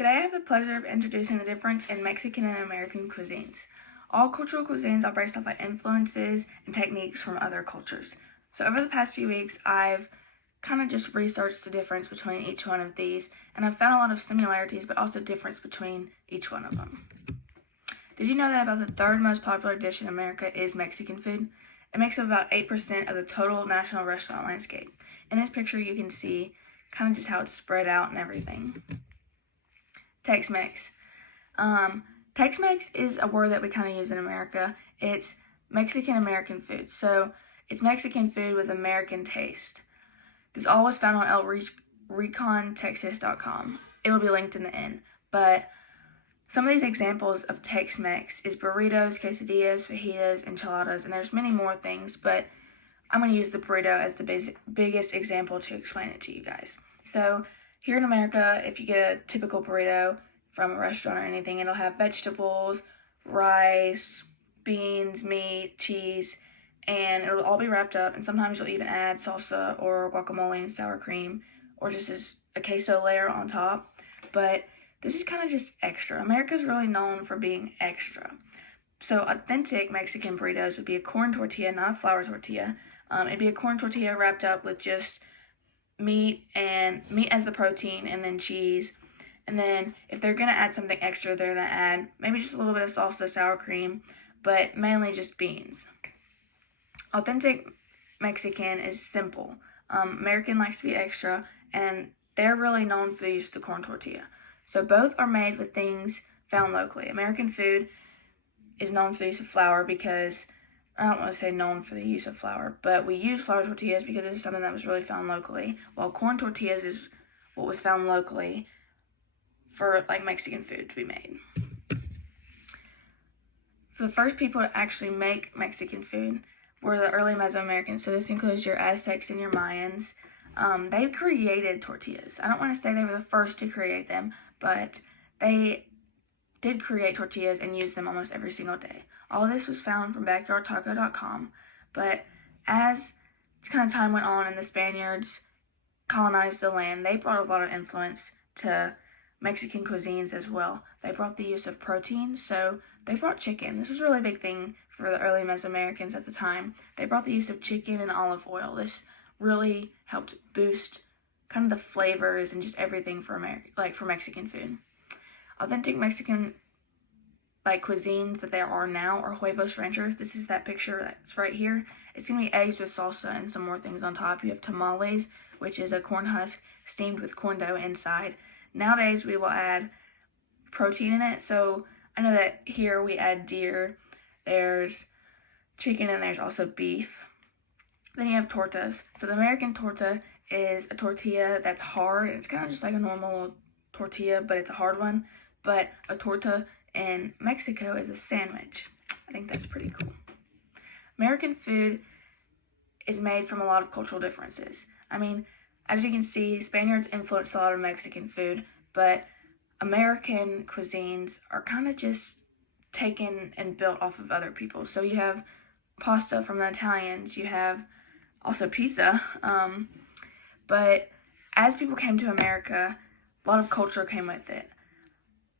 Today I have the pleasure of introducing the difference in Mexican and American cuisines. All cultural cuisines are based off of influences and techniques from other cultures. So over the past few weeks, I've kind of just researched the difference between each one of these, and I've found a lot of similarities but also difference between each one of them. Did you know that about the third most popular dish in America is Mexican food? It makes up about 8% of the total national restaurant landscape. In this picture, you can see kind of just how it's spread out and everything. Tex-Mex. Tex-Mex is a word that we kind of use in America. It's Mexican-American food. So it's Mexican food with American taste. This all was found on elrecontexas.com. It'll be linked in the end. But some of these examples of Tex-Mex is burritos, quesadillas, fajitas, enchiladas, and there's many more things, but I'm going to use the burrito as the biggest example to explain it to you guys. So here in America, if you get a typical burrito from a restaurant or anything, it'll have vegetables, rice, beans, meat, cheese, and it'll all be wrapped up, and sometimes you'll even add salsa or guacamole and sour cream, or just as a queso layer on top. But this is kind of just extra. America's really known for being extra. So authentic Mexican burritos would be a corn tortilla, not a flour tortilla. It'd be a corn tortilla wrapped up with just meat as the protein, and then cheese. And then if they're gonna add something extra, they're gonna add maybe just a little bit of salsa, sour cream, but mainly just beans. Authentic Mexican is simple. American likes to be extra, and they're really known for the use of the corn tortilla. So both are made with things found locally. American food is known for the use of flour because, I don't want to say known for the use of flour, but we use flour tortillas because this is something that was really found locally, while corn tortillas is what was found locally for like Mexican food to be made. So the first people to actually make Mexican food were the early Mesoamericans. So this includes your Aztecs and your Mayans. They created tortillas. I don't want to say they were the first to create them, but they did create tortillas and use them almost every single day. All of this was found from backyardtaco.com, but as kind of time went on and the Spaniards colonized the land, they brought a lot of influence to Mexican cuisines as well. They brought the use of protein, so they brought chicken. This was a really big thing for the early Mesoamericans at the time. They brought the use of chicken and olive oil. This really helped boost kind of the flavors and just everything for Mexican food. Authentic Mexican cuisines that there are now are huevos ranchers. This is that picture that's right here. It's going to be eggs with salsa and some more things on top. You have tamales, which is a corn husk steamed with corn dough inside. Nowadays, we will add protein in it. So I know that here we add deer, there's chicken, and there's also beef. Then you have tortas. So the American torta is a tortilla that's hard. It's kind of just like a normal tortilla, but it's a hard one. But a torta in Mexico is a sandwich. I think that's pretty cool. American food is made from a lot of cultural differences. I mean, as you can see, Spaniards influenced a lot of Mexican food, but American cuisines are kind of just taken and built off of other people. So you have pasta from the Italians, you have also pizza, but as people came to America, a lot of culture came with it.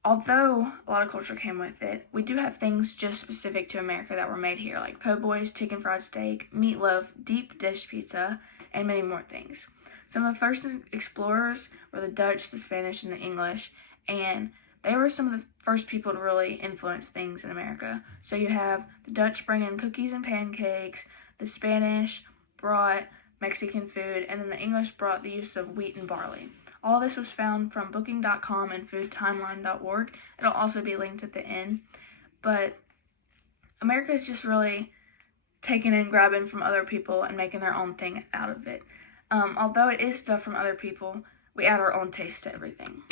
Although a lot of culture came with it, we do have things just specific to America that were made here, like po' boys, chicken fried steak, meatloaf, deep dish pizza, and many more things. Some of the first explorers were the Dutch, the Spanish, and the English, and they were some of the first people to really influence things in America. So you have the Dutch bring in cookies and pancakes, the Spanish brought Mexican food, and then the English brought the use of wheat and barley. All this was found from booking.com and foodtimeline.org. It'll also be linked at the end. But America is just really taking and grabbing from other people and making their own thing out of it. Although it is stuff from other people, we add our own taste to everything.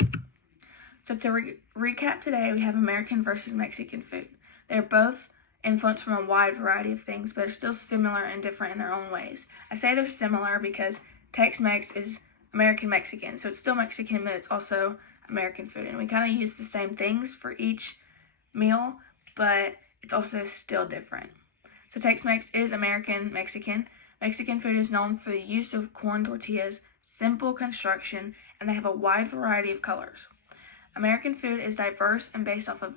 So to recap today, we have American versus Mexican food. They're both influenced from a wide variety of things, but they're still similar and different in their own ways. I say they're similar because Tex-Mex is American Mexican, so it's still Mexican, but it's also American food, and we kind of use the same things for each meal, but it's also still different. So Tex-Mex is American Mexican. Mexican food is known for the use of corn tortillas, simple construction, and they have a wide variety of colors. American food is diverse and based off of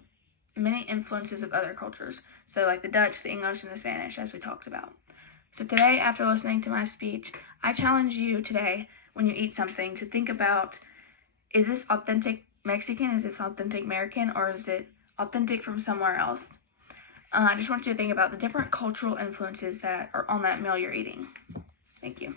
many influences of other cultures, so like the Dutch, the English, and the Spanish, as we talked about. So today, after listening to my speech, I challenge you today, when you eat something, to think about, is this authentic Mexican, is this authentic American, or is it authentic from somewhere else? I just want you to think about the different cultural influences that are on that meal you're eating. Thank you.